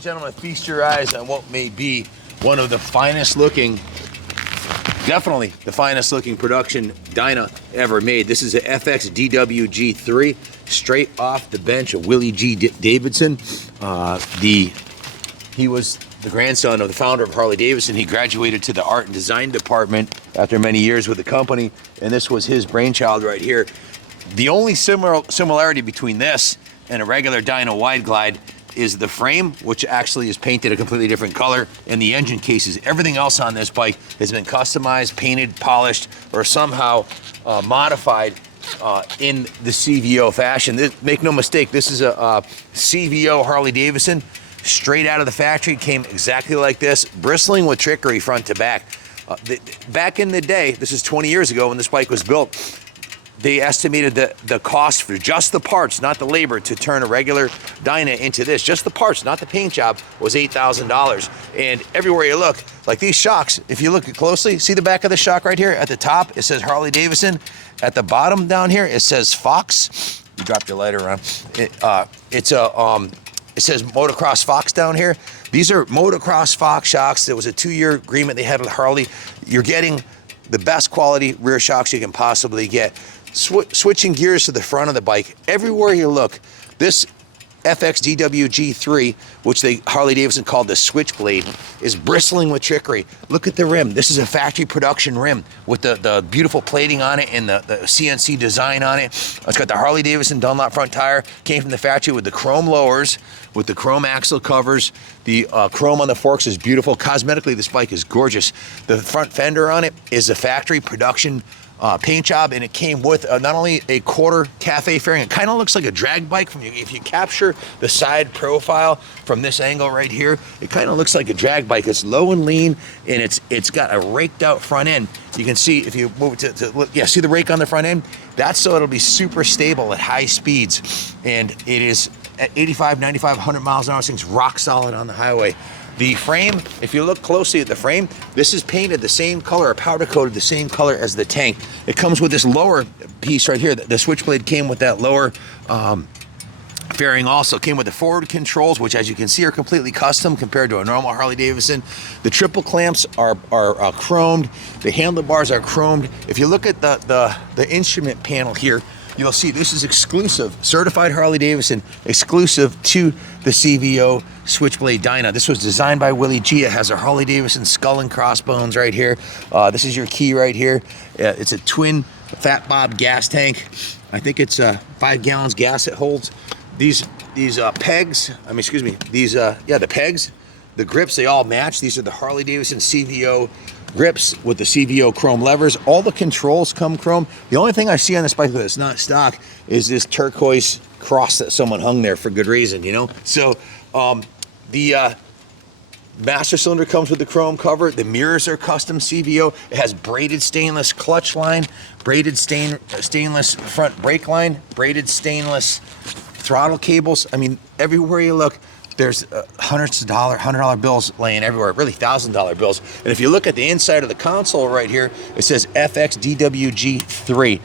and gentlemen, feast your eyes on what may be one of the finest looking, definitely the finest looking production Dyna ever made. This is a FXDWG3, straight off the bench of Willie G. Davidson. He was the grandson of the founder of Harley-Davidson. He graduated to the art and design department after many years with the company, and this was his brainchild right here. The only similarity between this and a regular Dyna wide glide is the frame, which actually is painted a completely different color, and the engine cases. Everything else on this bike has been customized, painted, polished, or somehow modified in the CVO fashion. Make no mistake, this is a CVO Harley-Davidson, straight out of the factory. Came exactly like this, bristling with trickery front to back. Back in the day, this is 20 years ago when this bike was built, they estimated the cost for just the parts, not the labor, to turn a regular Dyna into this, just the parts, not the paint job, was $8,000. And everywhere you look, like these shocks, if you look closely, see the back of the shock right here? At the top, it says Harley-Davidson. At the bottom down here, it says Fox. You dropped your lighter around. It says Motocross Fox down here. These are Motocross Fox shocks. There was a 2-year agreement they had with Harley. You're getting the best quality rear shocks you can possibly get. Switching gears to the front of the bike, everywhere you look, this FXDWG3, which Harley-Davidson called the Switchblade, is bristling with trickery. Look at the rim. This is a factory production rim with the beautiful plating on it and the CNC design on it. It's got the Harley-Davidson Dunlop front tire, came from the factory with the chrome lowers, with the chrome axle covers. The chrome on the forks is beautiful. Cosmetically, this bike is gorgeous. The front fender on it is a factory production paint job, and it came with not only a quarter cafe fairing, it kind of looks like a drag bike. If you capture the side profile from this angle right here, it kind of looks like a drag bike. It's low and lean, and it's got a raked out front end. You can see if you move it to look, yeah, see the rake on the front end? That's so it'll be super stable at high speeds, and it is at 85, 95, 100 miles an hour. This thing's rock solid on the highway. The frame, if you look closely at the frame, this is painted the same color, or powder coated the same color as the tank. It comes with this lower piece right here. The Switchblade came with that lower fairing also. Came with the forward controls, which as you can see are completely custom compared to a normal Harley-Davidson. The triple clamps are chromed. The handlebars are chromed. If you look at the instrument panel here, you'll see this is exclusive, certified Harley-Davidson, exclusive to the CVO Switchblade Dyna. This was designed by Willie G. It has a Harley-Davidson skull and crossbones right here. This is your key right here. It's a twin Fat Bob gas tank. I think it's 5 gallons gas it holds. These pegs, the pegs, the grips, they all match. These are the Harley-Davidson CVO grips with the CVO chrome levers. All the controls come chrome. The only thing I see on this bike that's not stock is this turquoise cross that someone hung there for good reason, you know? So the master cylinder comes with the chrome cover. The mirrors are custom CVO. It has braided stainless clutch line, braided stainless front brake line, braided stainless throttle cables. I mean, everywhere you look, there's hundreds of $100 bills laying everywhere, really $1,000 bills. And if you look at the inside of the console right here, it says FXDWG3.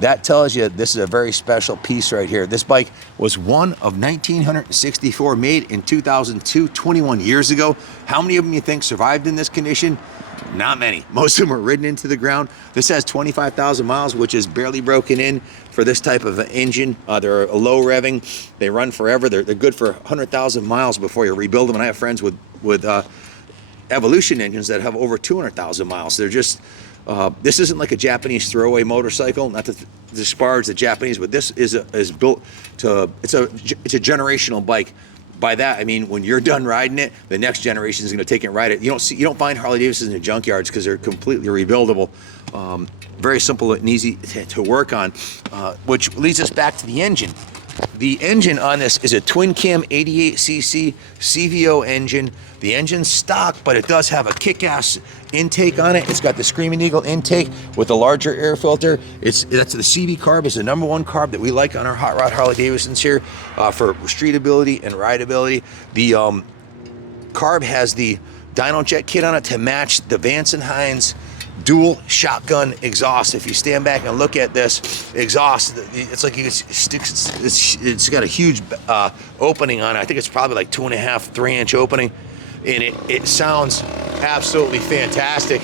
That tells you this is a very special piece right here. This bike was one of 1,964 made in 2002, 21 years ago. How many of them you think survived in this condition? Not many. Most of them were ridden into the ground. This has 25,000 miles, which is barely broken in for this type of engine. They're low revving. They run forever. They're good for 100,000 miles before you rebuild them. And I have friends with Evolution engines that have over 200,000 miles. They're just, this isn't like a Japanese throwaway motorcycle. Not to disparage the Japanese, but this is built to, it's a generational bike. By that, I mean, when you're done riding it, the next generation is going to take it and ride it. You don't find Harley-Davidsons in junkyards because they're completely rebuildable. Very simple and easy to work on, which leads us back to the engine. The engine on this is a twin cam 88cc CVO engine. The engine's stock, but it does have a kick-ass intake on it. It's got the Screaming Eagle intake with the larger air filter. That's the CV carb. It's the #1 carb that we like on our hot rod Harley-Davidsons here for streetability and rideability. The carb has the Dyno Jet kit on it to match the Vance & Hines dual shotgun exhaust. If you stand back and look at this exhaust, it's like it's got a huge opening on it. I think it's probably like 2.5, 3-inch opening, and it sounds absolutely fantastic.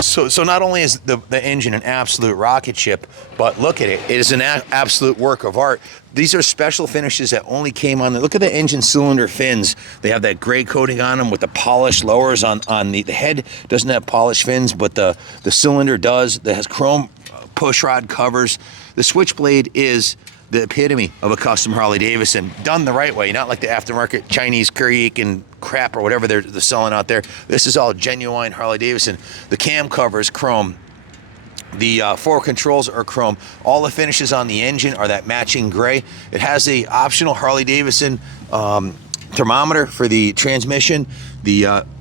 So not only is the engine an absolute rocket ship, but look at it. It is an absolute work of art. These are special finishes that only came on. Look at the engine cylinder fins. They have that gray coating on them with the polished lowers on the head. Doesn't have polished fins, but the cylinder does. That has chrome pushrod covers. The Switchblade is the epitome of a custom Harley-Davidson, done the right way, not like the aftermarket Chinese Korean and crap or whatever they're selling out there. This is all genuine Harley-Davidson. The cam cover is chrome. The forward controls are chrome. All the finishes on the engine are that matching gray. It has a optional Harley-Davidson thermometer for the transmission.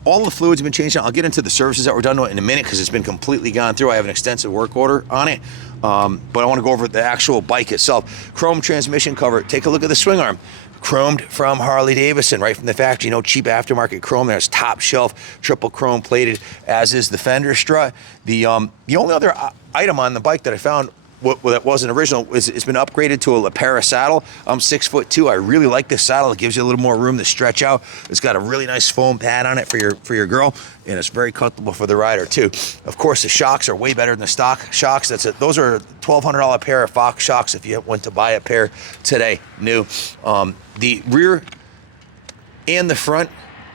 All the fluids have been changed. I'll get into the services that were done to it in a minute because it's been completely gone through. I have an extensive work order on it, but I want to go over the actual bike itself. Chrome transmission cover. Take a look at the swing arm. Chromed from Harley-Davidson, right from the factory. No cheap aftermarket chrome. There's top shelf, triple chrome plated, as is the fender strut. The only other item on the bike that I found that wasn't original is it's been upgraded to a Lapera saddle. I'm 6'2". I really like this saddle. It gives you a little more room to stretch out. It's got a really nice foam pad on it for your girl, and it's very comfortable for the rider too. Of course, the shocks are way better than the stock shocks. Those are a $1,200 pair of Fox shocks if you went to buy a pair today, new. The rear and the front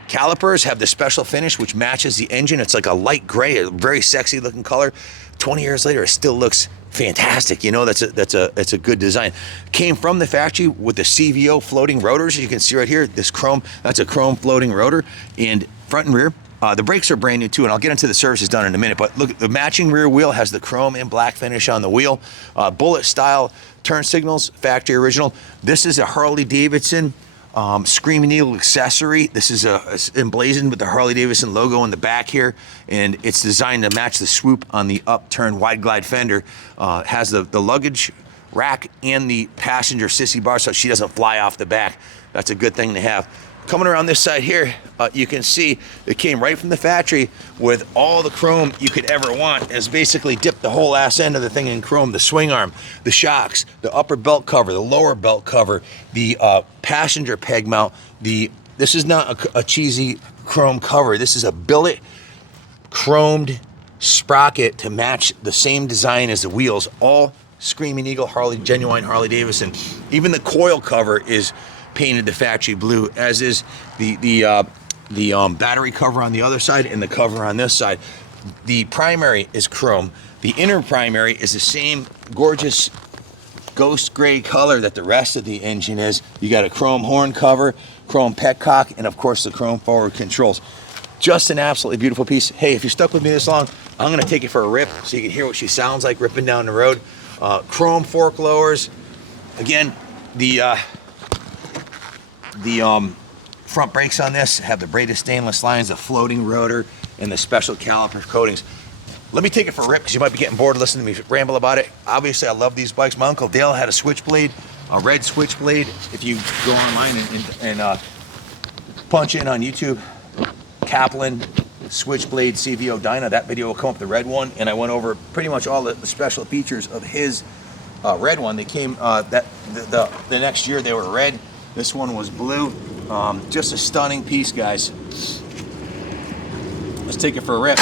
calipers have the special finish which matches the engine. It's like a light gray, a very sexy looking color. 20 years later, it still looks fantastic. You know, it's a good design. Came from the factory with the Cvo floating rotors. You can see right here, this chrome, that's a chrome floating rotor. And front and rear, the brakes are brand new too, and I'll get into the services done in a minute, but look, the matching rear wheel has the chrome and black finish on the wheel. Bullet style turn signals, factory original. This is a Harley-Davidson Screaming Eagle accessory. This is emblazoned with the Harley-Davidson logo in the back here, and it's designed to match the swoop on the upturned wide glide fender. Has the luggage rack and the passenger sissy bar so she doesn't fly off the back. That's a good thing to have. Coming around this side here, you can see it came right from the factory with all the chrome you could ever want. It's basically dipped the whole ass end of the thing in chrome. The swing arm, the shocks, the upper belt cover, the lower belt cover, the passenger peg mount. This is not a cheesy chrome cover. This is a billet chromed sprocket to match the same design as the wheels. All Screaming Eagle genuine Harley-Davidson. Even the coil cover is painted the factory blue, as is the battery cover on the other side and the cover on this side. The primary is chrome. The inner primary is the same gorgeous ghost gray color that the rest of the engine is. You got a chrome horn cover, chrome petcock, and of course the chrome forward controls. Just an absolutely beautiful piece. Hey, if you're stuck with me this long, I'm gonna take it for a rip so you can hear what she sounds like ripping down the road. Chrome fork lowers. Again, the front brakes on this have the braided stainless lines, the floating rotor, and the special caliper coatings. Let me take it for a rip because you might be getting bored listening to me ramble about it. Obviously, I love these bikes. My Uncle Dale had a Switchblade, a red Switchblade. If you go online and punch in on YouTube, Kaplan Switchblade Cvo Dyna, that video will come up, the red one, and I went over pretty much all the special features of his red one. They came the next year they were red. This one was blue. Just a stunning piece, guys. Let's take it for a rip.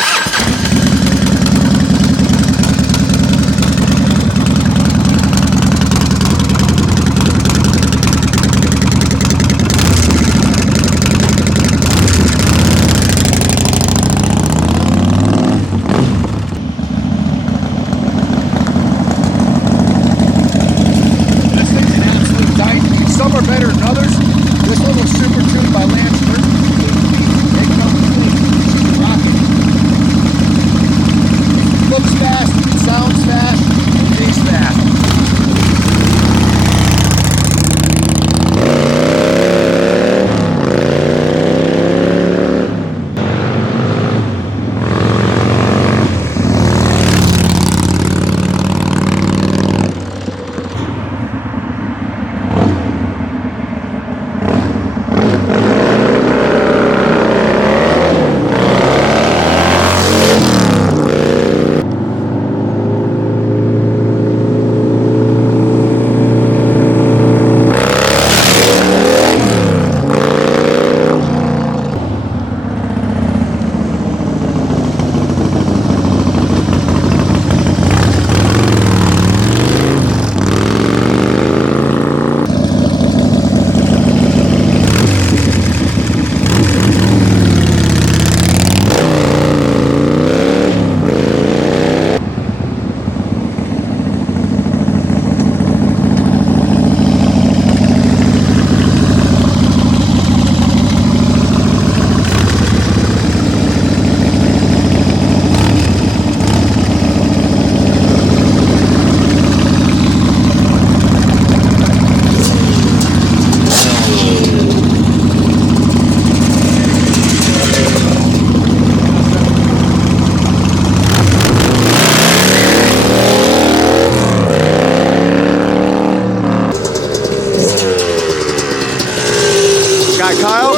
Hi, Kyle,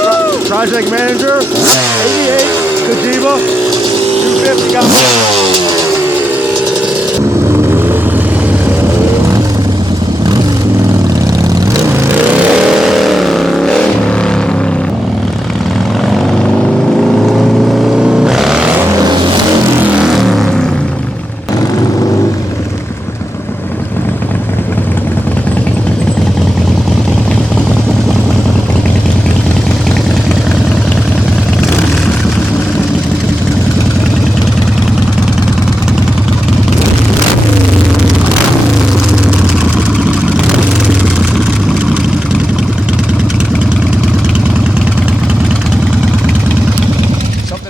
project manager, 88 Kadiva, 250 got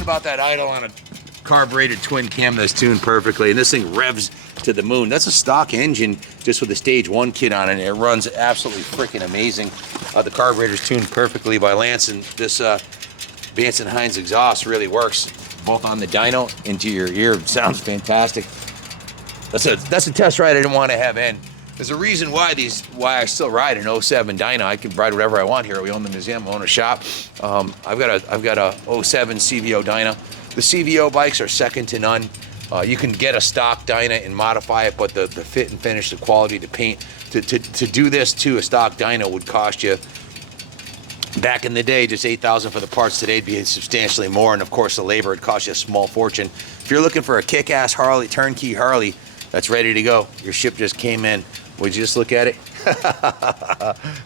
about that idle on a carbureted twin cam that's tuned perfectly, and this thing revs to the moon. That's a stock engine just with the stage 1 kit on it, and it runs absolutely freaking amazing. The carburetor's tuned perfectly by Lance, and this Vance & Hines exhaust really works both on the dyno into your ear. It sounds fantastic. That's a test ride I didn't want to have in. There's a reason why I still ride an 07 Dyna. I can ride whatever I want here. We own the museum, own a shop. I've got a 07 Cvo Dyna. The Cvo bikes are second to none. You can get a stock Dyna and modify it, but the fit and finish, the quality, the paint, to do this to a stock Dyna would cost you, back in the day, just $8,000 for the parts. Today it'd be substantially more, and of course the labor would cost you a small fortune. If you're looking for a kick-ass Harley, turnkey Harley that's ready to go, your ship just came in. Would you just look at it?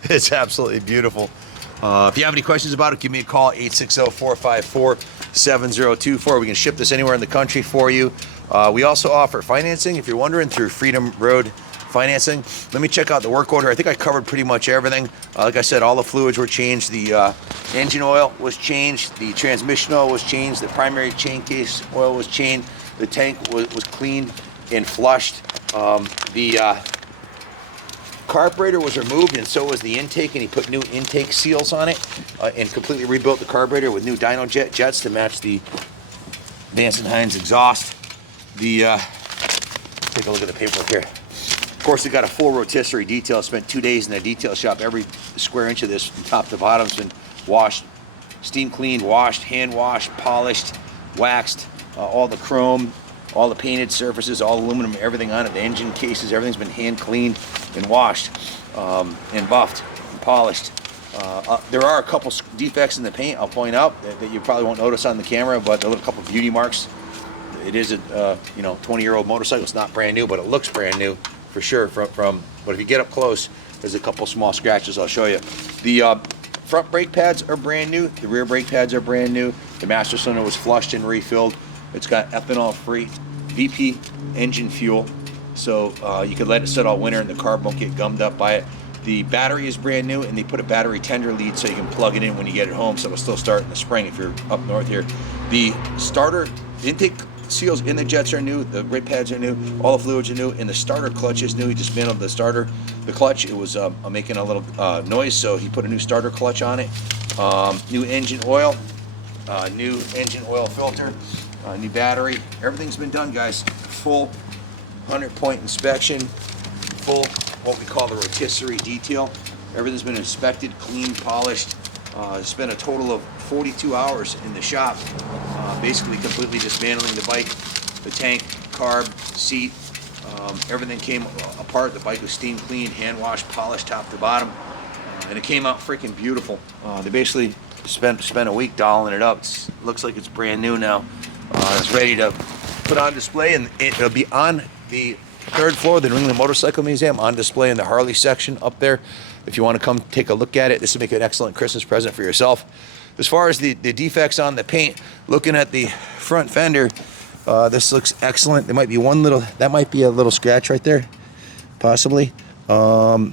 It's absolutely beautiful. If you have any questions about it, give me a call, 860-454-7024. We can ship this anywhere in the country for you. We also offer financing, if you're wondering, through Freedom Road Financing. Let me check out the work order. I think I covered pretty much everything. Like I said, all the fluids were changed. The engine oil was changed. The transmission oil was changed. The primary chain case oil was changed. The tank was cleaned and flushed. The carburetor was removed, and so was the intake, and he put new intake seals on it and completely rebuilt the carburetor with new dyno jets to match the Vance & Hines exhaust. Take a look at the paperwork here. Of course, they got a full rotisserie detail. Spent 2 days in the detail shop. Every square inch of this from top to bottom has been washed, steam cleaned, washed, hand washed, polished, waxed, all the chrome, all the painted surfaces, all aluminum, everything on it, the engine cases, everything's been hand cleaned and washed and buffed and polished. There are a couple defects in the paint, I'll point out, that you probably won't notice on the camera, but a little couple beauty marks. It is a 20-year-old motorcycle. It's not brand new, but it looks brand new for sure. But if you get up close, there's a couple small scratches I'll show you. The front brake pads are brand new. The rear brake pads are brand new. The master cylinder was flushed and refilled. It's got ethanol-free VP engine fuel, so you could let it sit all winter and the carb won't get gummed up by it. The battery is brand new, and they put a battery tender lead so you can plug it in when you get it home, so it'll still start in the spring if you're up north here. The starter intake seals in the jets are new, the brake pads are new, all the fluids are new, and the starter clutch is new. He dismantled the clutch. It was making a little noise, so he put a new starter clutch on it. New engine oil, new engine oil filter, new battery. Everything's been done, guys. Full 100-point inspection, full what we call the rotisserie detail. Everything's been inspected, cleaned, polished. Spent a total of 42 hours in the shop, basically completely dismantling the bike, the tank, carb, seat. Everything came apart. The bike was steam cleaned, hand washed, polished top to bottom, and it came out freaking beautiful. They basically spent a week dolling it up. It looks like it's brand new now. It's ready to put on display, and it'll be on the 3rd floor of the New England Motorcycle Museum, on display in the Harley section up there. If you want to come take a look at it, this will make an excellent Christmas present for yourself. As far as the defects on the paint, looking at the front fender, this looks excellent. There might be that might be a little scratch right there, possibly. Let's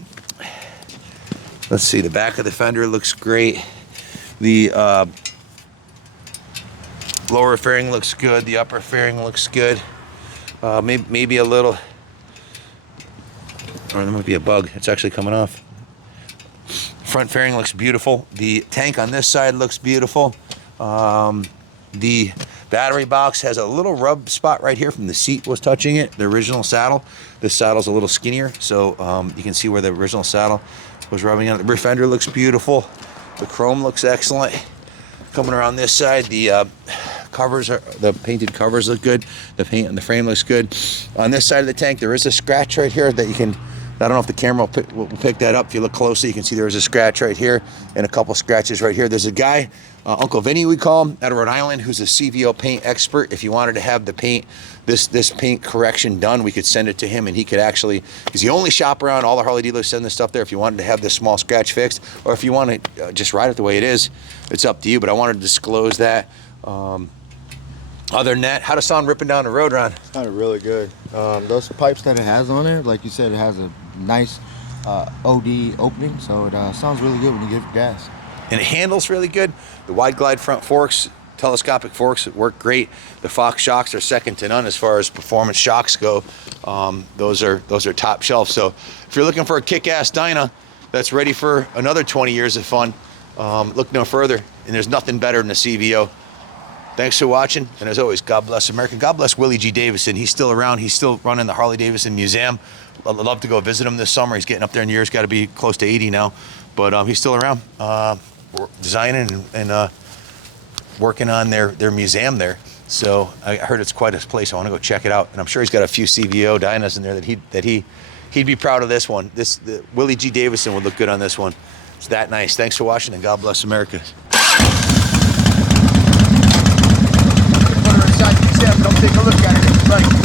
see, the back of the fender looks great. The lower fairing looks good. The upper fairing looks good. Maybe a little, or there might be a bug. It's actually coming off. Front fairing looks beautiful. The tank on this side looks beautiful. The battery box has a little rub spot right here from the seat was touching it, the original saddle. This saddle's a little skinnier, so you can see where the original saddle was rubbing on it. The rear fender looks beautiful. The chrome looks excellent. Coming around this side, the painted covers look good. The paint on the frame looks good. On this side of the tank, there is a scratch right here that you can, I don't know if the camera will pick that up. If you look closely, you can see there is a scratch right here and a couple scratches right here. There's a guy, Uncle Vinny we call him, out of Rhode Island, who's a CVO paint expert. If you wanted to have the paint, this paint correction done, we could send it to him and he could actually, he's the only shop around, all the Harley dealers send this stuff there. If you wanted to have this small scratch fixed, or if you want to just ride it the way it is, it's up to you, but I wanted to disclose that. Other than that, how does it sound ripping down the road, Ron? Sounded really good. Those pipes that it has on there, like you said, it has a nice OD opening, so it sounds really good when you give it gas. And it handles really good. The wide glide front forks, telescopic forks, work great. The Fox shocks are second to none as far as performance shocks go. Those are top shelf. So if you're looking for a kick-ass Dyna that's ready for another 20 years of fun, look no further. And there's nothing better than a CVO. Thanks for watching, and as always, God bless America. God bless Willie G. Davison. He's still around. He's still running the Harley-Davidson Museum. I'd love to go visit him this summer. He's getting up there in years, got to be close to 80 now, but he's still around, designing and working on their museum there. So I heard it's quite a place. I want to go check it out, and I'm sure he's got a few CVO Dynas in there that he'd be proud of this one. Willie G. Davison would look good on this one. It's that nice. Thanks for watching, and God bless America. Don't take a look at it. It's right.